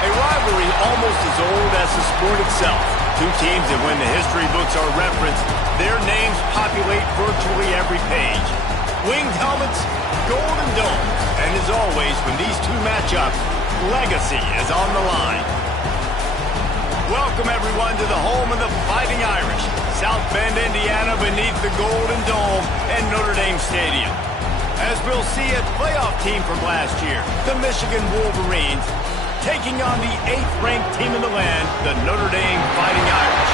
A rivalry almost as old as the sport itself. Two teams that when the history books are referenced, their names populate virtually every page. Winged helmets, golden domes, and as always, when these two match up, legacy is on the line. Welcome everyone to the home of the Fighting Irish, South Bend, Indiana, beneath the Golden Dome and Notre Dame Stadium. As we'll see a playoff team from last year, the Michigan Wolverines, taking on the 8th-ranked team in the land, the Notre Dame Fighting Irish.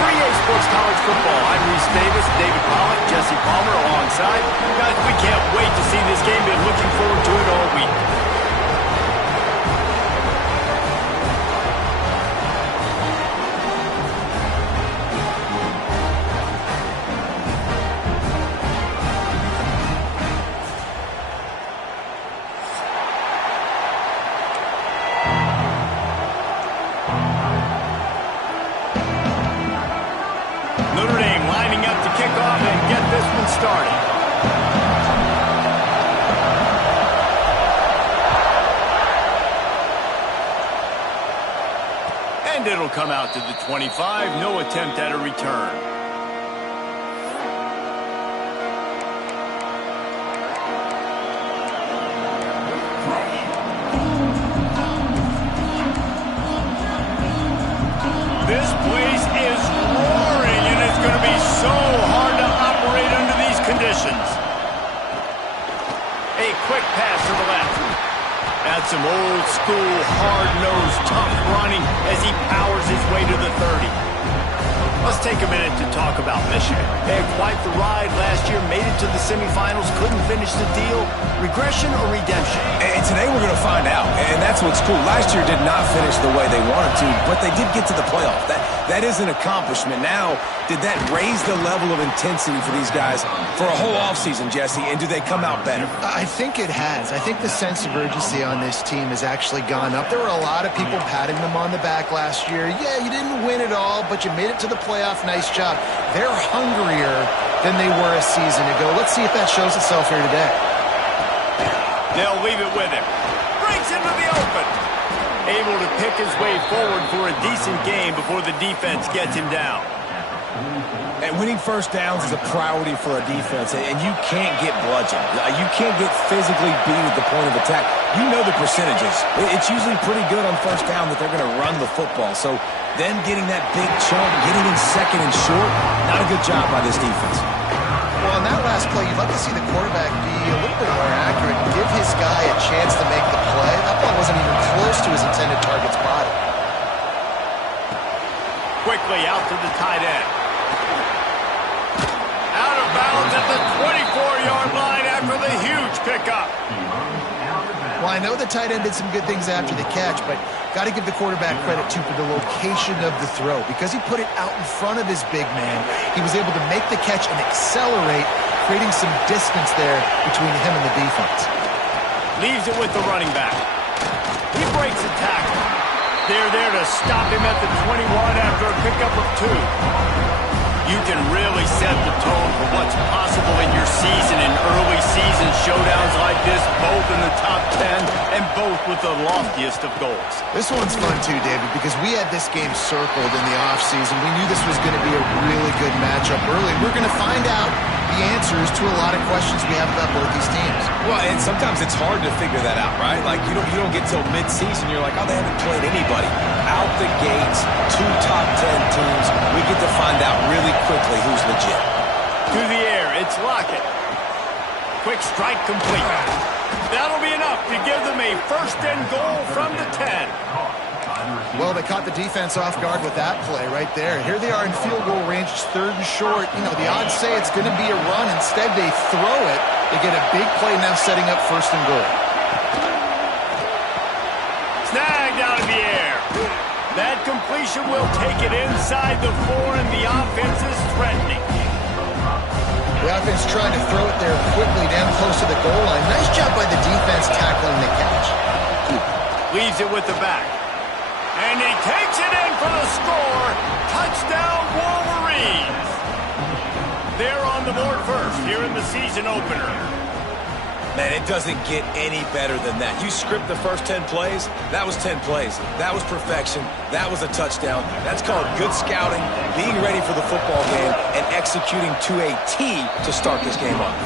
For EA Sports College Football, I'm Reese Davis, David Pollock, Jesse Palmer alongside. Guys, we can't wait to see this game. Been looking forward to it all week. Notre Dame lining up to kick off and get this one started. And it'll come out to the 25. No attempt at a return. This place is roaring, and it's going to be so hard to operate under these conditions. A quick pass to the left. That's some old-school, hard-nosed, tough running as he powers his way to the 30. Let's take a minute to talk about Michigan. They had quite the ride last year, made it to the semifinals, couldn't finish the deal. Regression or redemption? And today we're going to find out, and that's what's cool. Last year did not finish the way they wanted to, but they did get to the playoff. That is an accomplishment. Now, did that raise the level of intensity for these guys for a whole offseason, Jesse, and do they come out better? I think it has. I think the sense of urgency on this team has actually gone up. There were a lot of people patting them on the back last year. Yeah, you didn't win it all, but you made it to the playoff. Nice job. They're hungrier than they were a season ago. Let's see if that shows itself here today. They'll leave it with him. Breaks into the open. Able to pick his way forward for a decent game before the defense gets him down. And winning first downs is a priority for a defense, and you can't get bludgeoned. You can't get physically beat at the point of attack. You know the percentages. It's usually pretty good on first down that they're going to run the football. So then getting that big chunk, getting in second and short, not a good job by this defense. Well, on that last play, you'd like to see the quarterback be a little bit more accurate and give his guy a chance to make the play. That ball wasn't even close to his intended target's body. Quickly out to the tight end. Out of bounds at the 24-yard line after the huge pickup. Well, I know the tight end did some good things after the catch, but got to give the quarterback credit, too, for the location of the throw. Because he put it out in front of his big man, he was able to make the catch and accelerate, creating some distance there between him and the defense. Leaves it with the running back. He breaks a tackle. They're there to stop him at the 21 after a pickup of 2. You can really set the tone for what's possible in your season in early season showdowns like this, both in the top 10 and both with the loftiest of goals. This one's fun too, David, because we had this game circled in the offseason. We knew this was going to be a really good matchup early. We're going to find out the answers to a lot of questions we have about both these teams. Well, and sometimes it's hard to figure that out, right? Like, you don't get till mid-season. You're like, oh, they haven't played anybody. Out the gates, 2 top 10 teams. We get to find out really quickly who's legit. To the air, it's Lockett. Quick strike complete. That'll be enough to give them a first and goal from the 10. Well, they caught the defense off guard with that play right there. Here they are in field goal range, 3rd and short. You know, the odds say it's going to be a run. Instead, they throw it. They get a big play now setting up 1st and goal. Snagged out of the air. That completion will take it inside the 4, and the offense is threatening. The offense trying to throw it there quickly down close to the goal line. Nice job by the defense tackling the catch. Leaves it with the back. And he takes it in for the score. Touchdown, Wolverines. They're on the board first here in the season opener. Man, it doesn't get any better than that. You script the first 10 plays, that was 10 plays. That was perfection. That was a touchdown. That's called good scouting, being ready for the football game, and executing to a T to start this game off.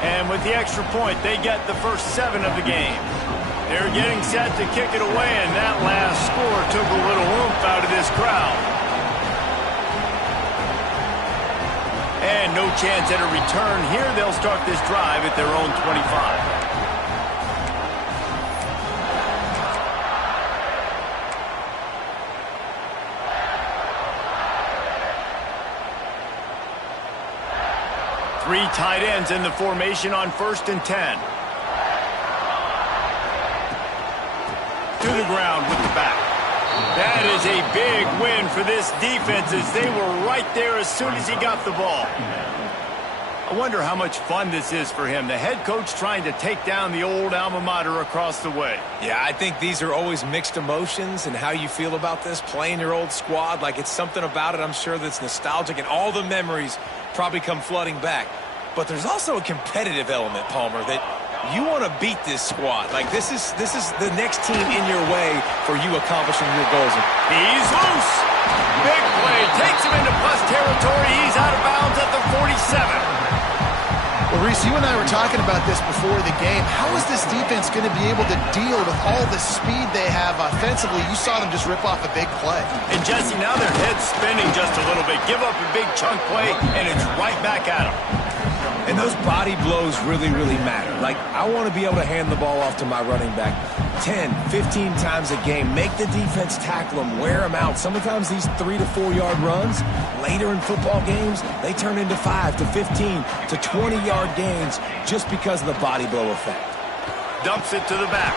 And with the extra point, they get the first 7 of the game. They're getting set to kick it away, and that last score took a little oomph out of this crowd. And no chance at a return here. They'll start this drive at their own 25. Three tight ends in the formation on 1st and 10. To the ground with the back. That is a big win for this defense as they were right there as soon as he got the ball. I wonder how much fun this is for him. The head coach trying to take down the old alma mater across the way. Yeah, I think these are always mixed emotions and how you feel about this, playing your old squad. Like, it's something about it, I'm sure, that's nostalgic, and all the memories probably come flooding back. But there's also a competitive element, Palmer, that you want to beat this squad. Like, this is the next team in your way for you accomplishing your goals. He's loose. Big play. Takes him into plus territory. He's out of bounds at the 47. Well, Reese, you and I were talking about this before the game. How is this defense going to be able to deal with all the speed they have offensively? You saw them just rip off a big play. And, Jesse, now their head's spinning just a little bit. Give up a big chunk play, and it's right back at them. And those body blows really, really matter. Like, I want to be able to hand the ball off to my running back 10, 15 times a game. Make the defense tackle them, wear them out. Sometimes these 3 to 4 yard runs, later in football games, they turn into 5 to 15 to 20 yard gains just because of the body blow effect. Dumps it to the back.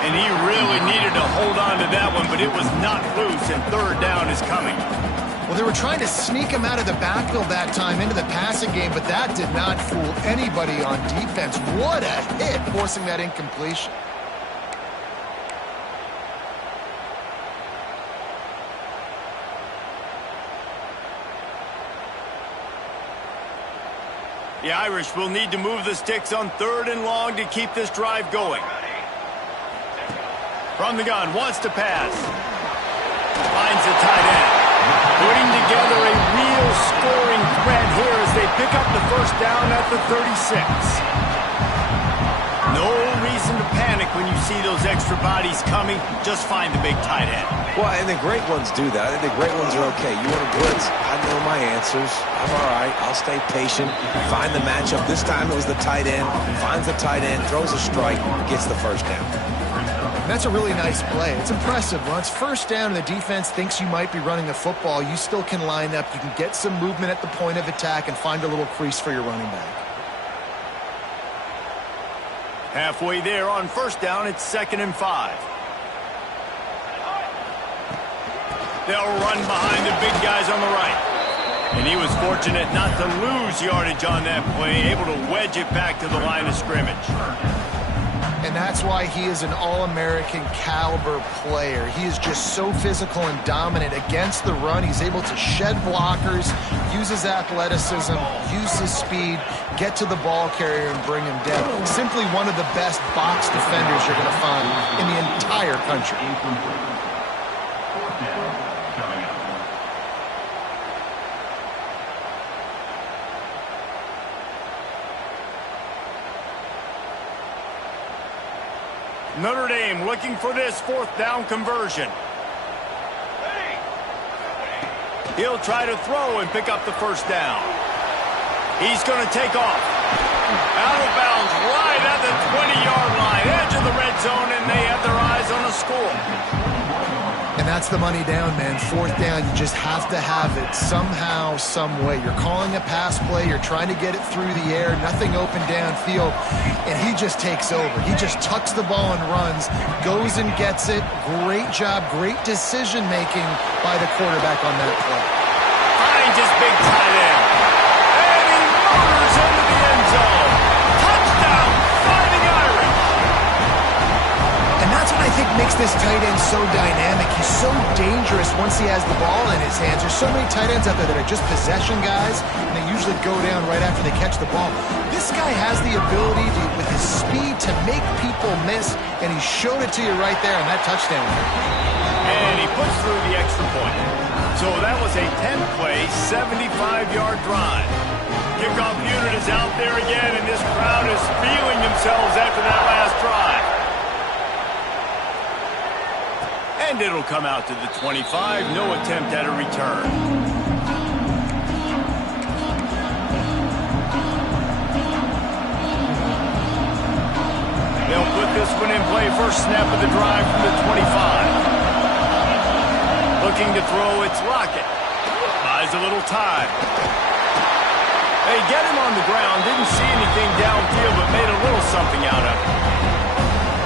And he really needed to hold on to that one, but it was not loose, and 3rd down is coming. Well, they were trying to sneak him out of the backfield that time into the passing game, but that did not fool anybody on defense. What a hit, forcing that incompletion. The Irish will need to move the sticks on 3rd and long to keep this drive going. From the gun, wants to pass. Finds the tight end. Putting together a real scoring threat here as they pick up the 1st down at the 36. No reason to panic when you see those extra bodies coming. Just find the big tight end. Well, and the great ones do that. I think the great ones are okay. You want to blitz? I know my answers. I'm all right. I'll stay patient. Find the matchup. This time it was the tight end. Finds the tight end, throws a strike, gets the 1st down. That's a really nice play. It's impressive. Once 1st down and the defense thinks you might be running the football, you still can line up. You can get some movement at the point of attack and find a little crease for your running back. Halfway there on 1st down, it's 2nd and 5. They'll run behind the big guys on the right. And he was fortunate not to lose yardage on that play, able to wedge it back to the line of scrimmage. And that's why he is an All-American caliber player. He is just so physical and dominant against the run. He's able to shed blockers, use his athleticism, use his speed, get to the ball carrier and bring him down. Simply one of the best box defenders you're going to find in the entire country. Notre Dame looking for this 4th down conversion. He'll try to throw and pick up the 1st down. He's going to take off. Out of bounds right at the 20-yard line, edge of the red zone, and they have their eyes on a score. And that's the money down, man. 4th down, you just have to have it somehow, some way. You're calling a pass play. You're trying to get it through the air. Nothing open downfield. And he just takes over. He just tucks the ball and runs, goes and gets it. Great job, great decision-making by the quarterback on that play. Finds his big tight end. And he motors into the end zone. Touchdown, Fighting Irish. And that's what I think makes this tight end so dynamic. He's so dangerous once he has the ball in his hands. There's so many tight ends out there that are just possession guys, and they usually go down right after they catch the ball. This guy has the ability to, with his speed, to make people miss, and he showed it to you right there on that touchdown. And he puts through the extra point. So that was a 10-play, 75-yard drive. Kickoff unit is out there again, and this crowd is feeling themselves after that last drive. And it'll come out to the 25. No attempt at a return. They'll put this one in play. First snap of the drive from the 25. Looking to throw, it's Lockett. Buys a little time. They get him on the ground. Didn't see anything downfield, but made a little something out of it.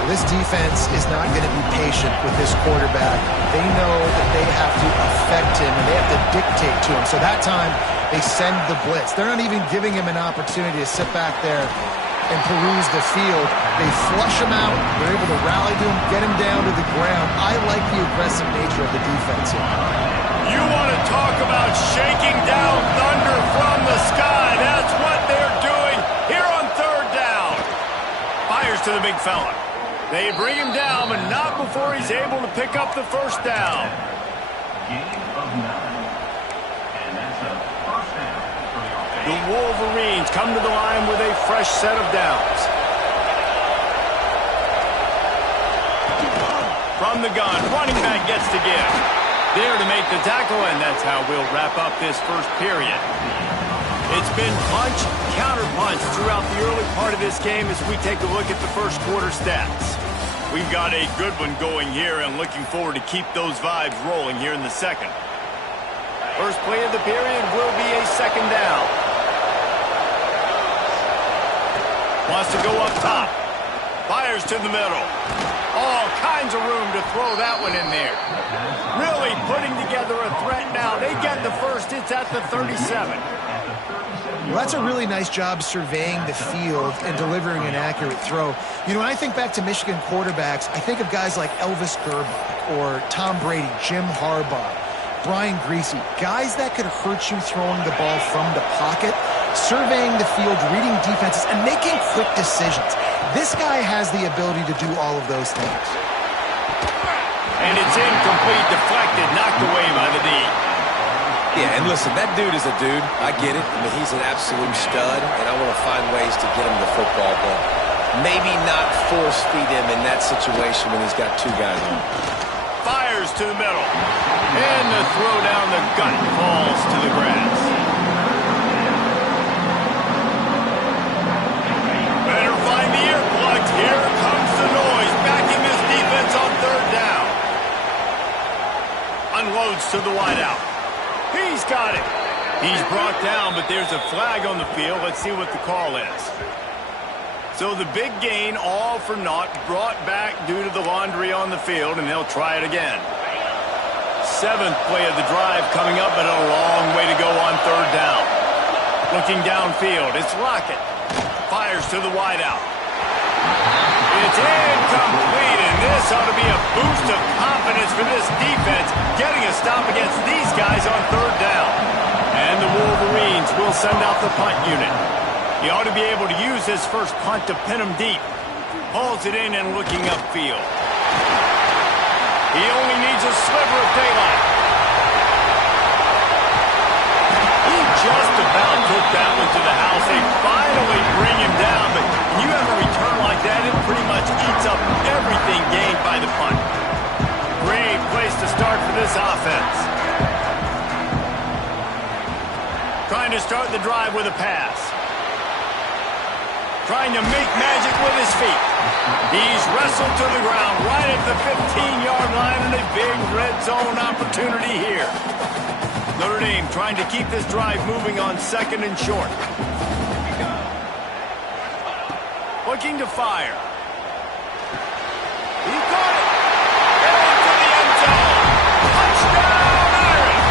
This defense is not going to be patient with this quarterback. They know that they have to affect him, and they have to dictate to him. So that time, they send the blitz. They're not even giving him an opportunity to sit back there and peruse the field. They flush him out. They're able to rally to him, get him down to the ground. I like the aggressive nature of the defense here. You want to talk about shaking down thunder from the sky. That's what they're doing here on third down. Fires to the big fella. They bring him down, but not before he's able to pick up the first down. The Wolverines come to the line with a fresh set of downs. From the gun, running back gets to give. There to make the tackle, and that's how we'll wrap up this first period. It's been punch, counter-punch throughout the early part of this game as we take a look at the first quarter stats. We've got a good one going here and looking forward to keep those vibes rolling here in the second. First play of the period will be a second down. Wants to go up top. Fires to the middle. All kinds of room to throw that one in there. Really putting together a threat now. They get the first. It's at the 37. Well, that's a really nice job surveying the field and delivering an accurate throw. You know, when I think back to Michigan quarterbacks, I think of guys like Elvis Grbac or Tom Brady, Jim Harbaugh, Brian Griese, guys that could hurt you throwing the ball from the pocket, surveying the field, reading defenses, and making quick decisions. This guy has the ability to do all of those things. And it's incomplete, deflected, knocked away by the D. Yeah, and listen, that dude is a dude. I get it. I mean, he's an absolute stud, and I want to find ways to get him the football, but maybe not force feed him in that situation when he's got two guys on him. Fires to the middle. And the throw down the gut falls to the grass. Better find the earplugs. Here comes the noise. Backing this defense on third down. Unloads to the wideout. He's got it. He's brought down, but there's a flag on the field. Let's see what the call is. So the big gain, all for naught, brought back due to the laundry on the field, and they'll try it again. Seventh play of the drive coming up, but a long way to go on third down. Looking downfield, it's Lockett. Fires to the wideout. It's incomplete, and this ought to be a boost of confidence for this defense, getting a stop against these guys on third down. And the Wolverines will send out the punt unit. He ought to be able to use his first punt to pin him deep. Hauls it in and looking upfield. He only needs a sliver of daylight. He just about took that one to the house. They finally bring him down, but when you have a return like that, it pretty much eats up everything gained by the punt. Great place to start for this offense. Trying to start the drive with a pass. Trying to make magic with his feet. He's wrestled to the ground right at the 15-yard line, and a big red zone opportunity here. Notre Dame trying to keep this drive moving on second and short. Looking to fire. He got it. Into the end zone. Touchdown, Irish.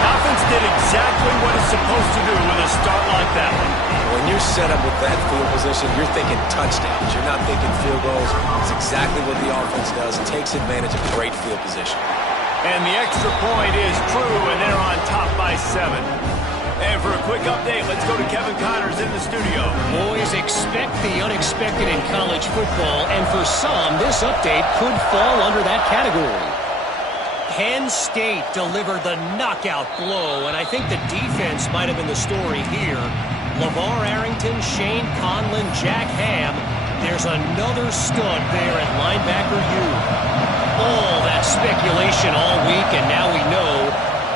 Offense did exactly what it's supposed to do with a start like that one. When you you're set up with that field position, you're thinking touchdowns. You're not thinking field goals. It's exactly what the offense does. It takes advantage of great field position. And the extra point is true, and they're on top by 7. And for a quick update, let's go to Kevin Connors in the studio. Boys, expect the unexpected in college football, and for some, this update could fall under that category. Penn State delivered the knockout blow, and I think the defense might have been the story here. LeVar Arrington, Shane Conlon, Jack Ham. There's another stud there at linebacker U. All that speculation all week, and now we know.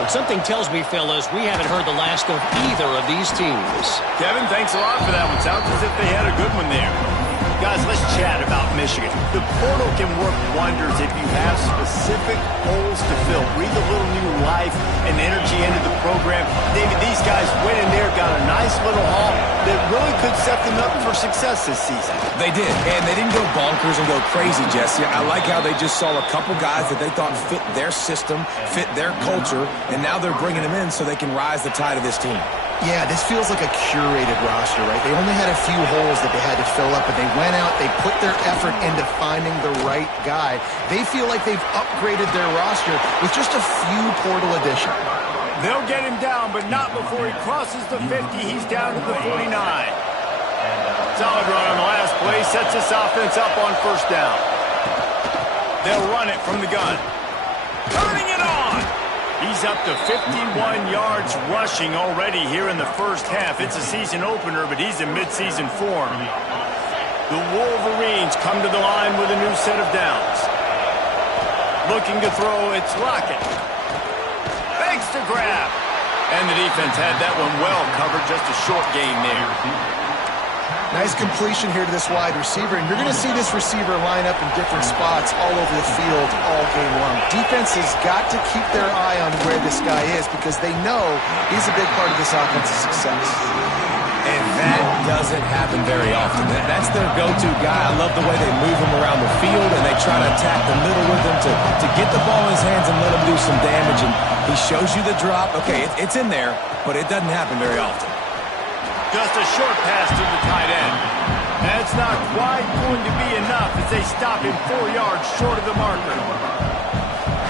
But something tells me, fellas, we haven't heard the last of either of these teams. Kevin, thanks a lot for that one. Sounds as if they had a good one there. Guys, let's chat about Michigan. The portal can work wonders if you have specific holes to fill. Breathe a little new life and energy into the program. David, these guys went in there, got a nice little haul that really could set them up for success this season. They did, and they didn't go bonkers and go crazy, Jesse. I like how they just saw a couple guys that they thought fit their system, fit their culture, and now they're bringing them in so they can rise the tide of this team. Yeah, this feels like a curated roster, right? They only had a few holes that they had to fill up, but they went out, they put their effort into finding the right guy. They feel like they've upgraded their roster with just a few portal additions. They'll get him down, but not before he crosses the 50. He's down to the 49. Solid run on the last play, sets this offense up on first down. They'll run it from the gun. Turning it on! He's up to 51 yards rushing already here in the first half. It's a season opener, but he's in midseason form. The Wolverines come to the line with a new set of downs. Looking to throw, it's Lockett. Thanks to grab. And the defense had that one well covered, just a short gain there. Nice completion here to this wide receiver, and you're going to see this receiver line up in different spots all over the field all game long. Defense has got to keep their eye on where this guy is because they know he's a big part of this offense's success. And that doesn't happen very often. That's their go-to guy. I love the way they move him around the field, and they try to attack the middle with him to get the ball in his hands and let him do some damage. And he shows you the drop. Okay, it's in there, but it doesn't happen very often. Just a short pass to the tight end. That's not quite going to be enough as they stop him 4 yards short of the marker.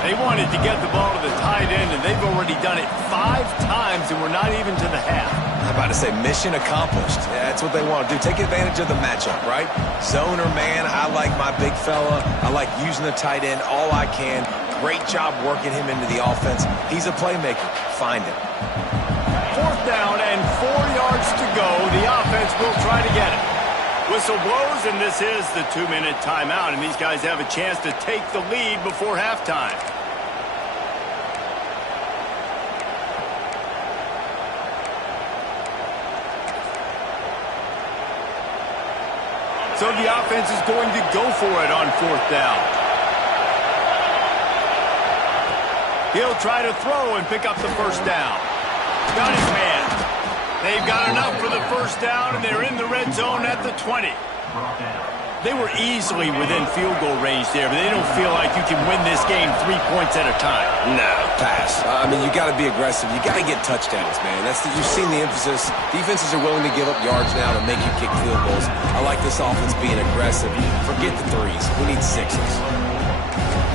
They wanted to get the ball to the tight end, and they've already done it 5 times, and we're not even to the half. I'm about to say mission accomplished. Yeah, that's what they want to do. Take advantage of the matchup, right? Zone or man, I like my big fella. I like using the tight end all I can. Great job working him into the offense. He's a playmaker. Find him. 4th down and 4 yards to go. The offense will try to get it. Whistle blows, and this is the 2-minute timeout, and these guys have a chance to take the lead before halftime. So the offense is going to go for it on 4th down. He'll try to throw and pick up the first down. Got his man. They've got enough for the first down, and they're in the red zone at the 20. They were easily within field goal range there, but they don't feel like you can win this game 3 points at a time. No, pass. I mean, you got to be aggressive. You got to get touchdowns, man. You've seen the emphasis. Defenses are willing to give up yards now to make you kick field goals. I like this offense being aggressive. Forget the threes. We need sixes.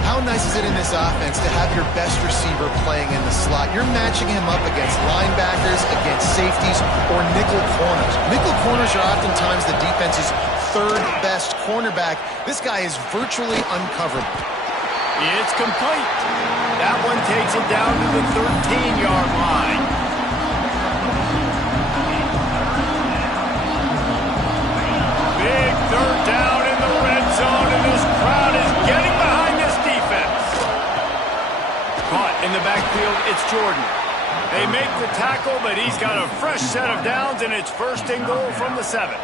How nice is it in this offense to have your best receiver playing in the slot? You're matching him up against linebackers, against safeties, or nickel corners. Nickel corners are oftentimes the defense's 3rd best cornerback. This guy is virtually uncoverable. It's complete. That one takes it down to the 13-yard line. Big 3rd down in the red zone, and this crowd is getting behind this defense. Caught in the backfield, it's Jordan. They make the tackle, but he's got a fresh set of downs, and it's 1st and goal from the 7.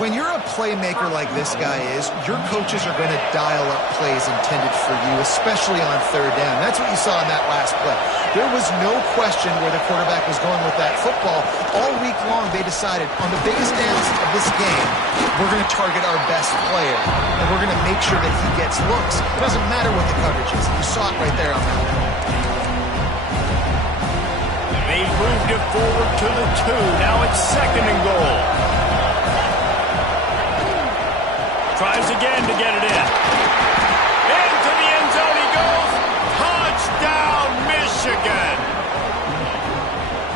When you're a playmaker like this guy is, your coaches are going to dial up plays intended for you, especially on 3rd down. That's what you saw in that last play. There was no question where the quarterback was going with that football. All week long, they decided, on the biggest downs of this game, we're going to target our best player, and we're going to make sure that he gets looks. It doesn't matter what the coverage is. You saw it right there on that one. They He's moved it forward to the 2. Now it's 2nd and goal. Tries again to get it in. Into the end zone he goes. Touchdown, Michigan.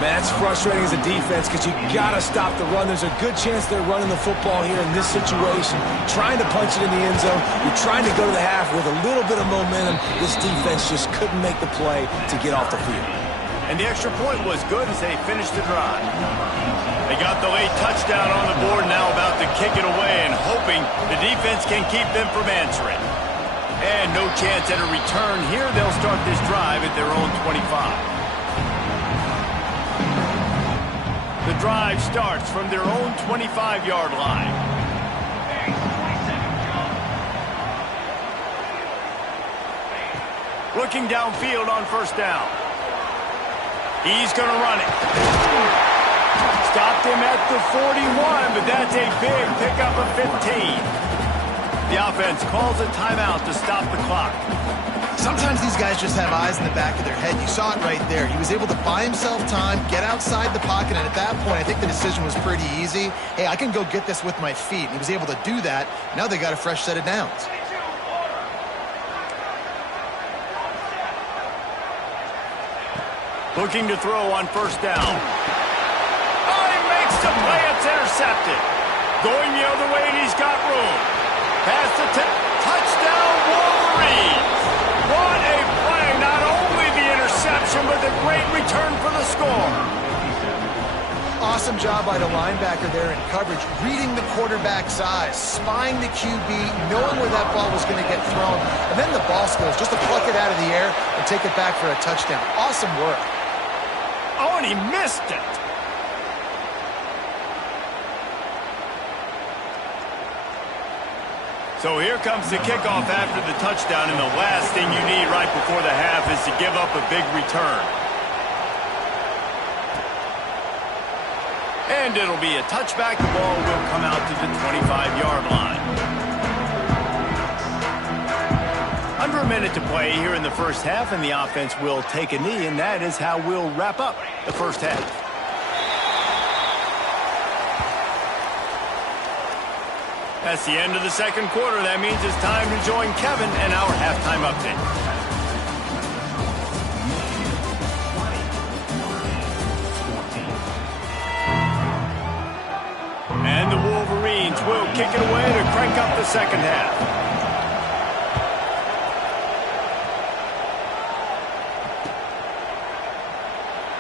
Man, that's frustrating as a defense because you got to stop the run. There's a good chance they're running the football here in this situation, trying to punch it in the end zone. You're trying to go to the half with a little bit of momentum. This defense just couldn't make the play to get off the field. And the extra point was good as they finished the drive. They got the late touchdown on the board, now about to kick it away and hoping the defense can keep them from answering. And no chance at a return here. They'll start this drive at their own 25. The drive starts from their own 25-yard line. Looking downfield on 1st down. He's going to run it. Stopped him at the 41, but that's a big pickup of 15. The offense calls a timeout to stop the clock. Sometimes these guys just have eyes in the back of their head. You saw it right there. He was able to buy himself time, get outside the pocket, and at that point, I think the decision was pretty easy. Hey, I can go get this with my feet. And he was able to do that. Now they got a fresh set of downs. Looking to throw on 1st down. Oh, he makes the play. It's intercepted. Going the other way, and he's got room. Pass the touchdown, Wolverines. What a play. Not only the interception, but the great return for the score. Awesome job by the linebacker there in coverage, reading the quarterback's eyes, spying the QB, knowing where that ball was going to get thrown, and then the ball skills just to pluck it out of the air and take it back for a touchdown. Awesome work. Oh, and he missed it. So here comes the kickoff after the touchdown, and the last thing you need right before the half is to give up a big return. And it'll be a touchback. The ball will come out to the 25-yard line. Under a minute to play here in the 1st half, and the offense will take a knee, and that is how we'll wrap up the 1st half. That's the end of the 2nd quarter. That means it's time to join Kevin and our halftime update. And the Wolverines will kick it away to crank up the 2nd half.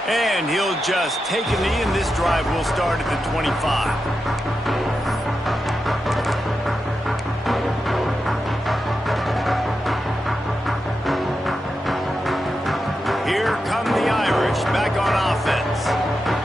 And he'll just take a knee, and this drive will start at the 25. Back on offense.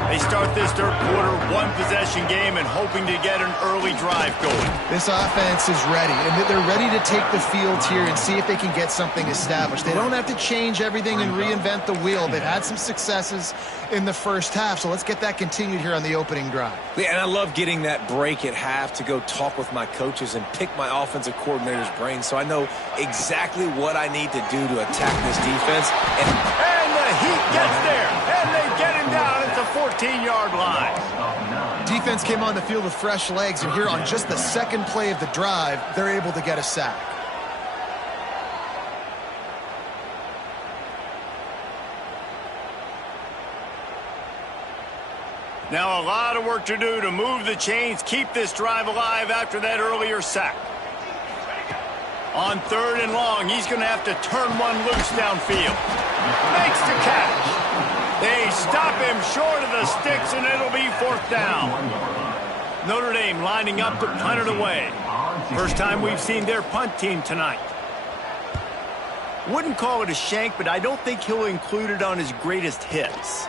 They start this 3rd quarter, 1-possession game, and hoping to get an early drive going. This offense is ready, and they're ready to take the field here and see if they can get something established. They don't have to change everything and reinvent the wheel. They've had some successes in the 1st half, so let's get that continued here on the opening drive. Yeah, and I love getting that break at half to go talk with my coaches and pick my offensive coordinator's brain so I know exactly what I need to do to attack this defense. And the heat gets there, and they get him down at the 14-yard line. Defense came on the field with fresh legs, and here on just the 2nd play of the drive, they're able to get a sack. Now a lot of work to do to move the chains, keep this drive alive after that earlier sack. On 3rd and long, he's going to have to turn one loose downfield. Makes the catch. They stop him short of the sticks, and it'll be 4th down. Notre Dame lining up to punt it away. First time we've seen their punt team tonight. Wouldn't call it a shank, but I don't think he'll include it on his greatest hits.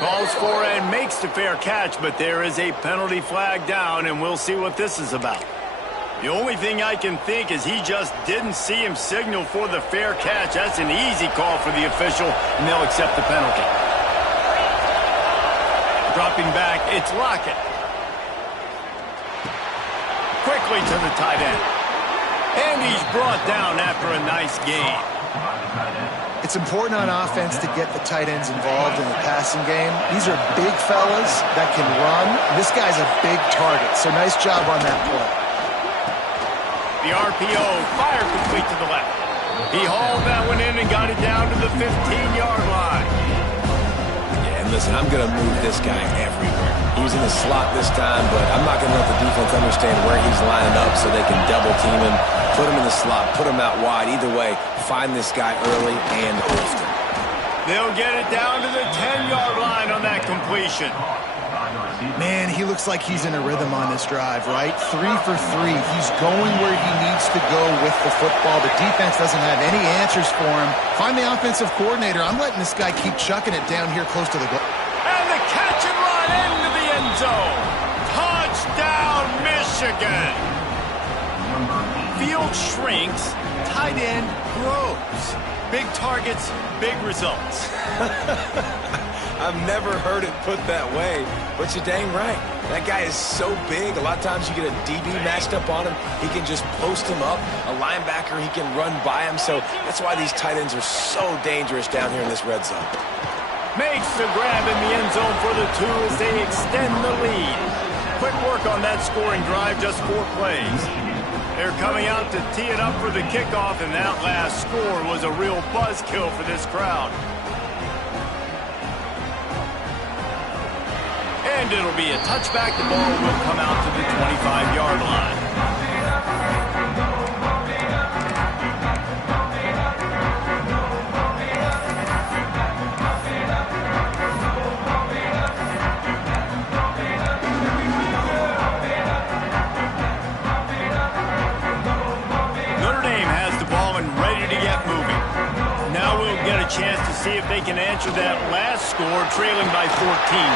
Calls for and makes the fair catch, but there is a penalty flag down, and we'll see what this is about. The only thing I can think is he just didn't see him signal for the fair catch. That's an easy call for the official, and they'll accept the penalty. Dropping back, it's Lockett. Quickly to the tight end. And he's brought down after a nice gain. It's important on offense to get the tight ends involved in the passing game. These are big fellas that can run. This guy's a big target, so nice job on that play. The RPO, fire complete to the left. He hauled that one in and got it down to the 15-yard line. Yeah, and listen, I'm going to move this guy everywhere. He's in the slot this time, but I'm not going to let the defense understand where he's lining up so they can double team him, put him in the slot, put him out wide. Either way, find this guy early and often. They'll get it down to the 10-yard line on that completion. Man, he looks like he's in a rhythm on this drive, right? 3 for 3. He's going where he needs to go with the football. The defense doesn't have any answers for him. Find the offensive coordinator. I'm letting this guy keep chucking it down here close to the goal. And the catch and run into the end zone. Touchdown, Michigan. Field shrinks, tight end grows. Big targets, big results. I've never heard it put that way, but you're dang right. That guy is so big. A lot of times you get a DB matched up on him. He can just post him up. A linebacker, he can run by him. So that's why these tight ends are so dangerous down here in this red zone. Makes the grab in the end zone for the 2 as they extend the lead. Quick work on that scoring drive, just 4 plays. They're coming out to tee it up for the kickoff, and that last score was a real buzzkill for this crowd. And it'll be a touchback. The ball will come out to the 25-yard line. Notre Dame has the ball and ready to get moving. Now we'll get a chance to see if they can answer that last score, trailing by 14,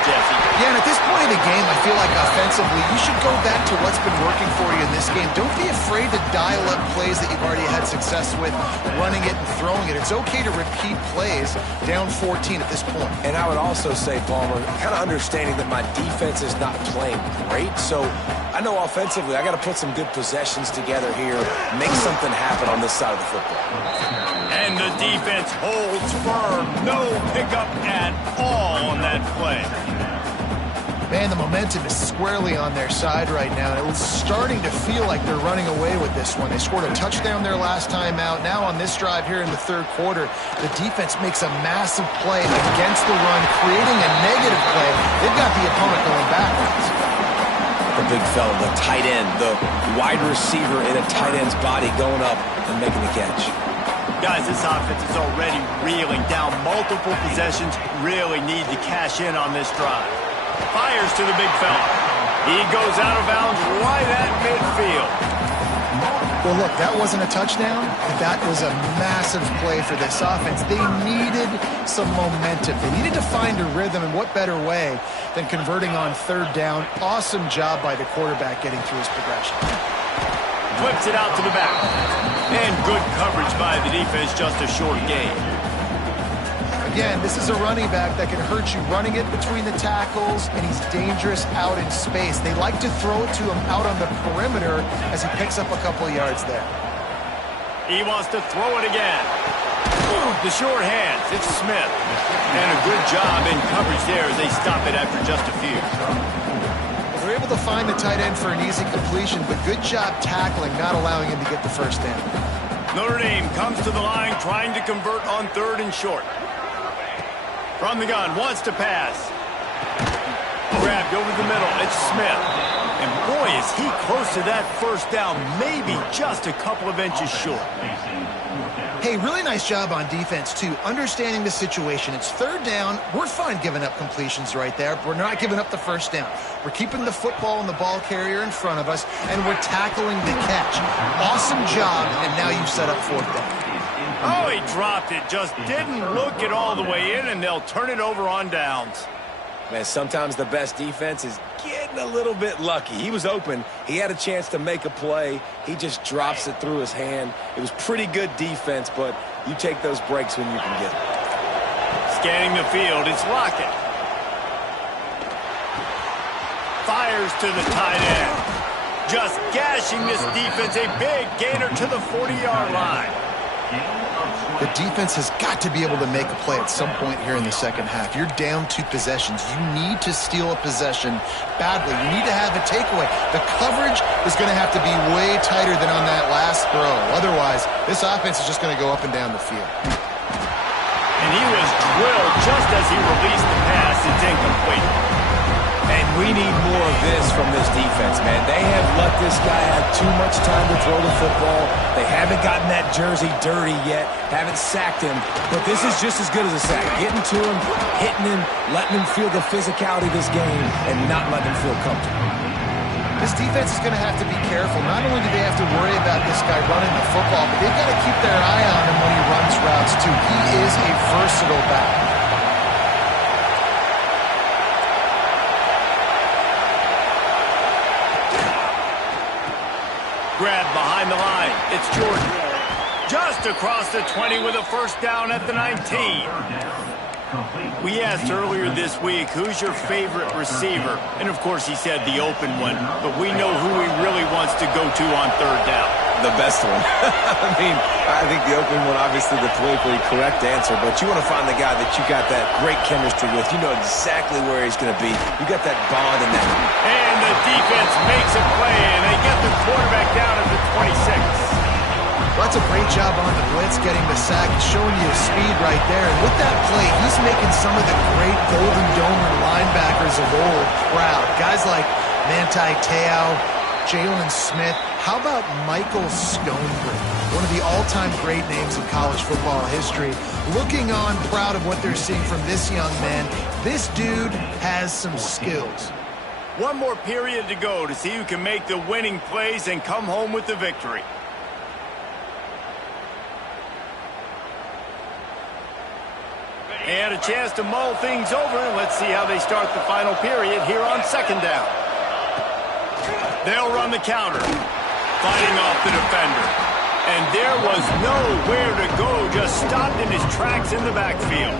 Jesse. Yeah, and at this point in the game, I feel like offensively, you should go back to what's been working for you in this game. Don't be afraid to dial up plays that you've already had success with, running it and throwing it. It's okay to repeat plays down 14 at this point. And I would also say, Palmer, kind of understanding that my defense is not playing great, so I know offensively I got to put some good possessions together here, make something happen on this side of the football. And the defense holds firm. No pickup at all on that play. Man, the momentum is squarely on their side right now. It was starting to feel like they're running away with this one. They scored a touchdown their last time out. Now on this drive here in the third quarter, the defense makes a massive play against the run, creating a negative play. They've got the opponent going backwards. The big fella, the tight end, the wide receiver in a tight end's body going up and making the catch. Guys, this offense is already reeling down multiple possessions. Really need to cash in on this drive. Fires to the big fella. He goes out of bounds right at midfield. Well, look, that wasn't a touchdown, but that was a massive play for this offense. They needed some momentum. They needed to find a rhythm, and what better way than converting on third down. Awesome job by the quarterback getting through his progression. Flips it out to the back. And good coverage by the defense, just a short gain. Again, this is a running back that can hurt you running it between the tackles, and he's dangerous out in space. They like to throw it to him out on the perimeter as he picks up a couple of yards there. He wants to throw it again. The short hands, it's Smith. And a good job in coverage there as they stop it after just a few. They're able to find the tight end for an easy completion, but good job tackling, not allowing him to get the first down. Notre Dame comes to the line trying to convert on third and short. From the gun, wants to pass. Grabbed over the middle, it's Smith. And boy, is he close to that first down, maybe just a couple of inches short. Hey, really nice job on defense, too. Understanding the situation. It's third down. We're fine giving up completions right there. We're not giving up the first down. We're keeping the football and the ball carrier in front of us, and we're tackling the catch. Awesome job, and now you've set up fourth down. Oh, he dropped it. Just didn't look it all the way in, and they'll turn it over on downs. Man, sometimes the best defense is getting a little bit lucky. He was open. He had a chance to make a play. He just drops it through his hand. It was pretty good defense, but you take those breaks when you can get them. Scanning the field, it's Lockett. Fires to the tight end. Just gashing this defense. A big gainer to the 40-yard line. The defense has got to be able to make a play at some point here in the second half. You're down 2 possessions. You need to steal a possession badly. You need to have a takeaway. The coverage is going to have to be way tighter than on that last throw. Otherwise, this offense is just going to go up and down the field. And he was drilled just as he released the pass. It's incomplete. And we need more of this from this defense, man. They have let this guy have too much time to throw the football. They haven't gotten that jersey dirty yet, haven't sacked him. But this is just as good as a sack. Getting to him, hitting him, letting him feel the physicality of this game, and not letting him feel comfortable. This defense is going to have to be careful. Not only do they have to worry about this guy running the football, but they've got to keep their eye on him when he runs routes, too. He is a versatile back. Grab behind the line. It's Jordan. Just across the 20 with a first down at the 19. We asked earlier this week, who's your favorite receiver? And, of course, he said the open one. But we know who he really wants to go to on third down. The best one. I think the open one, obviously the politically correct answer, but you want to find the guy that you got that great chemistry with. You know exactly where he's going to be. You got that bond in that. And the defense makes a play, and they get the quarterback down at the 26. Well, that's a great job on the blitz, getting the sack, showing you his speed right there. And with that play, he's making some of the great Golden Domer linebackers of old proud. Guys like Ncaa, Jalen Smith. How about Michael Stonebridge, one of the all-time great names in college football history? Looking on, proud of what they're seeing from this young man. This dude has some skills. One more period to go to see who can make the winning plays and come home with the victory. And a chance to mull things over. Let's see how they start the final period here on second down. They'll run the counter, fighting off the defender. And there was nowhere to go, just stopped in his tracks in the backfield.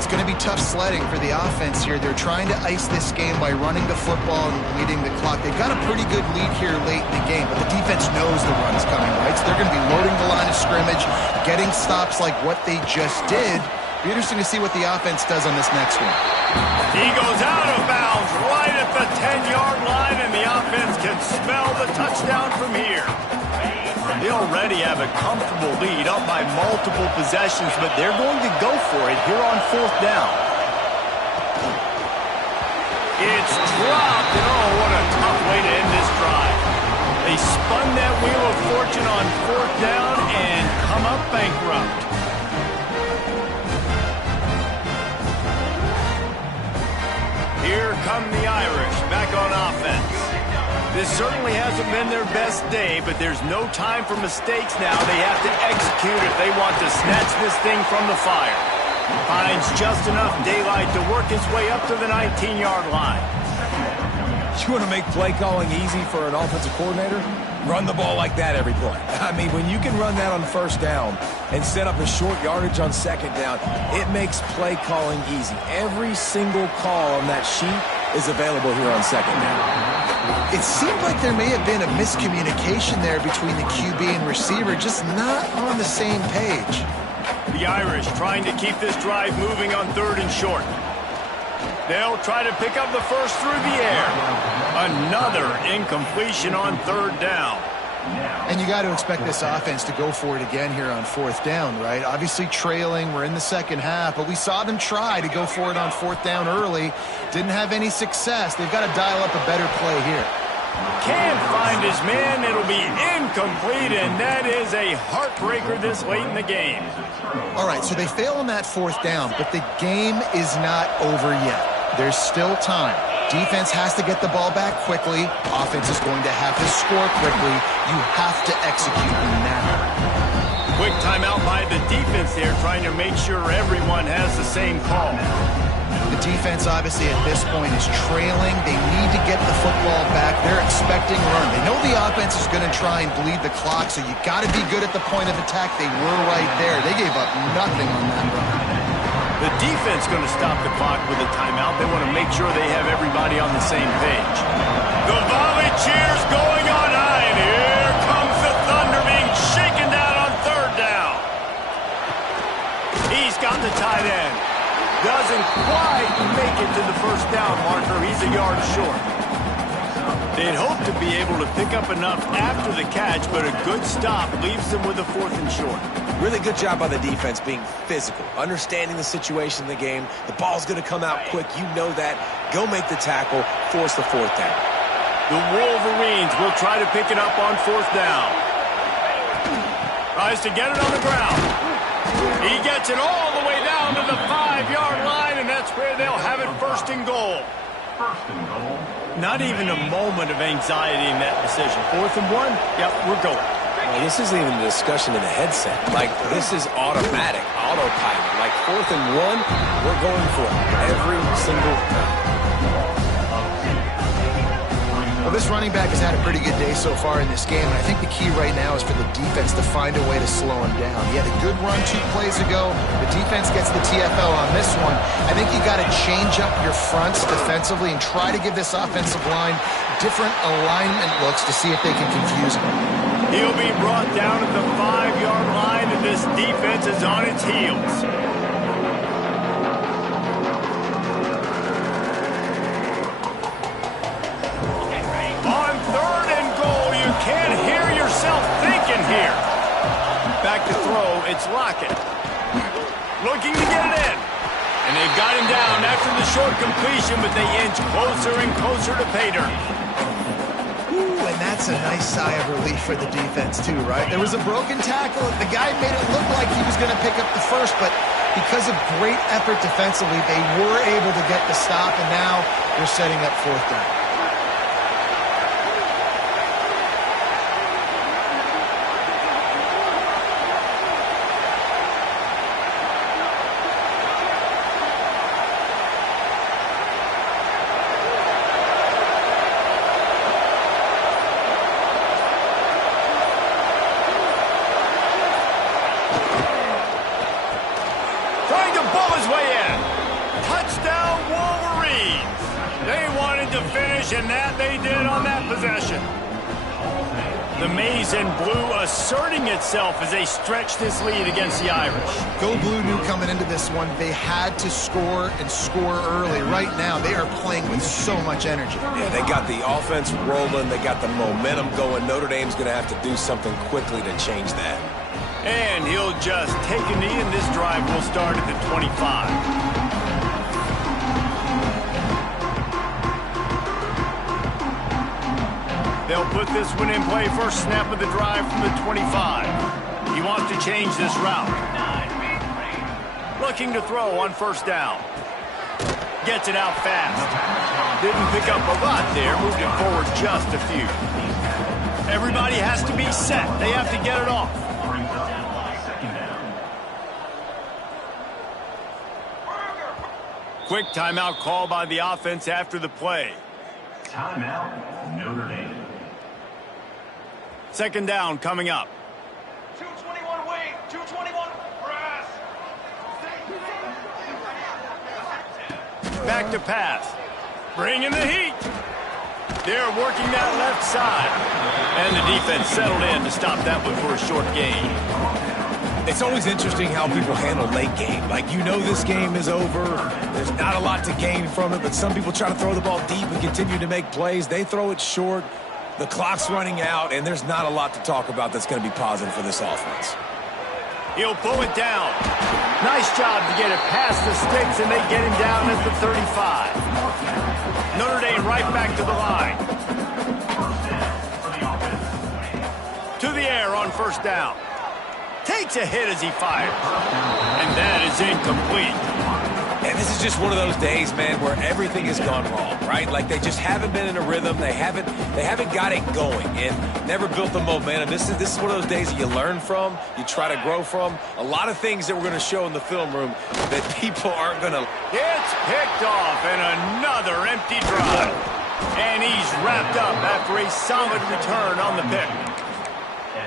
It's going to be tough sledding for the offense here. They're trying to ice this game by running the football and bleeding the clock. They've got a pretty good lead here late in the game, but the defense knows the run's coming, right? So they're going to be loading the line of scrimmage, getting stops like what they just did. Be interesting to see what the offense does on this next one. He goes out of bounds right at the 10-yard line, and the offense can smell the touchdown from here. They already have a comfortable lead, up by multiple possessions, but they're going to go for it here on fourth down. It's dropped, and oh, what a tough way to end this drive. They spun that wheel of fortune on fourth down and come up bankrupt. Here come the Irish back on offense. This certainly hasn't been their best day, but there's no time for mistakes now. They have to execute if they want to snatch this thing from the fire. Finds just enough daylight to work his way up to the 19-yard line. You want to make play calling easy for an offensive coordinator? Run the ball like that every play. I mean, when you can run that on first down and set up a short yardage on second down, it makes play calling easy. Every single call on that sheet is available here on second down. It seemed like there may have been a miscommunication there between the QB and receiver, just not on the same page. The Irish trying to keep this drive moving on third and short. They'll try to pick up the first through the air. Another incompletion on third down. And you got to expect this offense to go for it again here on fourth down, right? Obviously trailing, we're in the second half, but we saw them try to go for it on fourth down early. Didn't have any success. They've got to dial up a better play here. Can't find his man. It'll be incomplete, and that is a heartbreaker this late in the game. All right, so they fail on that fourth down, but the game is not over yet. There's still time. Defense has to get the ball back quickly. Offense is going to have to score quickly. You have to execute now. Quick timeout by the defense there, trying to make sure everyone has the same call. The defense, obviously, at this point is trailing. They need to get the football back. They're expecting run. They know the offense is going to try and bleed the clock, so you got to be good at the point of attack. They were right there. They gave up nothing on that run. The defense going to stop the clock with a timeout. They want to make sure they have everybody on the same page. The volley cheers going on high, and here comes the thunder being shaken down on doesn't quite make it to the first down marker. He's a yard short. They'd hope to be able to pick up enough after the catch, but a good stop leaves them with a 4th and short. Really good job by the defense being physical, understanding the situation in the game. The ball's going to come out quick. You know that. Go make the tackle, force the 4th down. The Wolverines will try to pick it up on 4th down. Tries to get it on the ground. He gets it all the way down to the 5-yard line, and that's where they'll have it 1st and goal. Not even a moment of anxiety in that decision. 4th and 1? Yep, we're going. Well, this isn't even a discussion in the headset. Like, this is automatic, autopilot. Like, 4th and 1, we're going for it every single time. Well, this running back has had a pretty good day so far in this game, and I think the key right now is for the defense to find a way to slow him down. He had a good run 2 plays ago. The defense gets the TFL on this one. I think you got to change up your fronts defensively and try to give this offensive line different alignment looks to see if they can confuse him. He'll be brought down at the 5-yard line, and this defense is on its heels. On 3rd and goal, you can't hear yourself thinking here. Back to throw, it's Lockett. Looking to get it in. And they've got him down after the short completion, but they inch closer and closer to pay dirt. And that's a nice sigh of relief for the defense, too, right? There was a broken tackle. The guy made it look like he was going to pick up the first, but because of great effort defensively, they were able to get the stop, and now they're setting up 4th down. And that they did on that possession. The maize and blue asserting itself as they stretch this lead against the Irish. Go Blue knew coming into this one they had to score and score early. Right now they are playing with so much energy. Yeah, they got the offense rolling. They got the momentum going. Notre Dame's going to have to do something quickly to change that. And he'll just take a knee, and this drive will start at the 25. They'll put this one in play first snap of the drive from the 25. He wants to change this route. Looking to throw on 1st down. Gets it out fast. Didn't pick up a lot there. Moved it forward just a few. Everybody has to be set. They have to get it off. Quick timeout call by the offense after the play. Timeout, Notre Dame. 2nd down coming up. 221 wing, 221 press. Back to pass. Bringing the heat. They're working that left side. And the defense settled in to stop that one for a short gain. It's always interesting how people handle late game. Like, you know this game is over. There's not a lot to gain from it, but some people try to throw the ball deep and continue to make plays. They throw it short. The clock's running out, and there's not a lot to talk about that's going to be positive for this offense. He'll pull it down. Nice job to get it past the sticks, and they get him down at the 35. Notre Dame right back to the line. To the air on 1st down. Takes a hit as he fires. And that is incomplete. And this is just one of those days, man, where everything has gone wrong, right? Like, they just haven't been in a rhythm. They haven't got it going and never built the momentum. This is one of those days that you learn from, you try to grow from. A lot of things that we're going to show in the film room that people aren't going to. It's picked off, and another empty drive. And he's wrapped up after a solid return on the pick.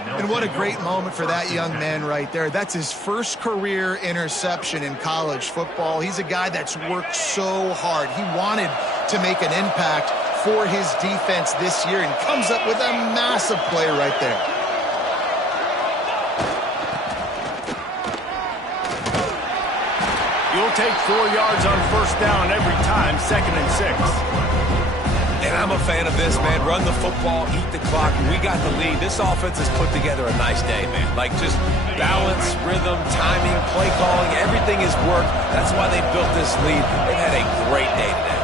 And what a great moment for that young man right there. That's his first career interception in college football. He's a guy that's worked so hard. He wanted to make an impact for his defense this year and comes up with a massive play right there. You'll They'll take 4 yards on first down every time, 2nd and 6. And I'm a fan of this, man. Run the football, eat the clock. We got the lead. This offense has put together a nice day, man. Like, just balance, rhythm, timing, play calling, everything has worked. That's why they built this lead. They've had a great day today.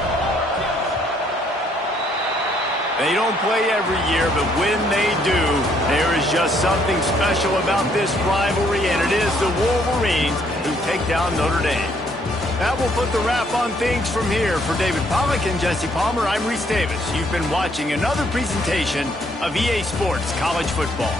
They don't play every year, but when they do, there is just something special about this rivalry, and it is the Wolverines who take down Notre Dame. That will put the wrap on things from here. For David Pollack and Jesse Palmer, I'm Reese Davis. You've been watching another presentation of EA Sports College Football.